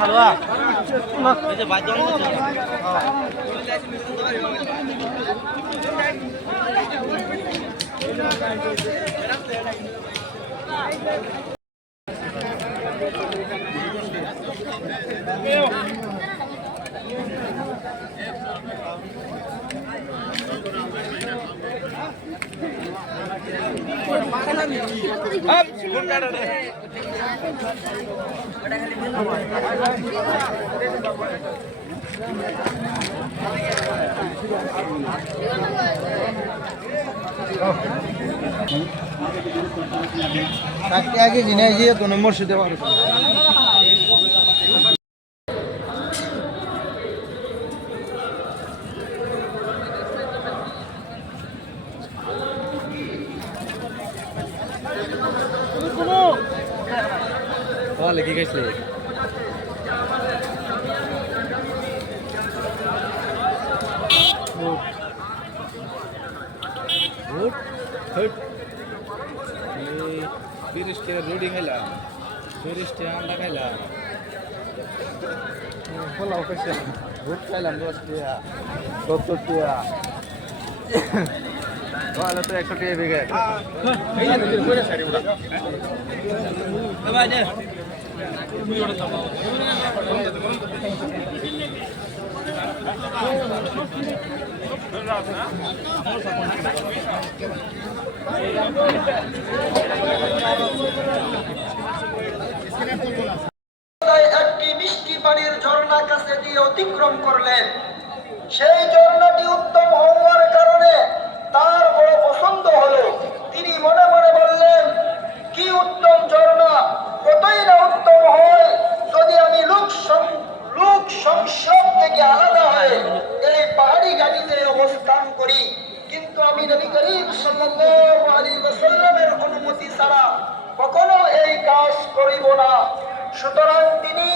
হালুয়া आगे गिनाइए 2 নম্বর से देवा lagi guys nih. Good. Ini virus kira loading lah. Virus dia anda kalah. Bola oke sih. Good kalah luas dia. Toto dia. Kalau tu 100 dia begitu. Ini nanti boleh cari udah. Coba aja. একটি মিষ্টি পানির ঝর্ণা কাছে দিয়ে অতিক্রম করলেন। সেই ঝর্ণাটি উত্তম হওয়ার কারণে তার বড় পছন্দ হলো। তিনি মনে মনে বললেন, কি উত্তম ঝর্ণা, কতই না উত্তম হয় যদি আমি লোক সংসদ থেকে আলাদা হয়ে এই পাহাড়ি ঘাটিতে অবস্থান করি। কিন্তু আমি নবী করিম সাল্লাল্লাহু আলাইহি ওয়াসাল্লামের অনুমতি ছাড়া কখনো এই কাজ করিব না। সুতরাং তিনি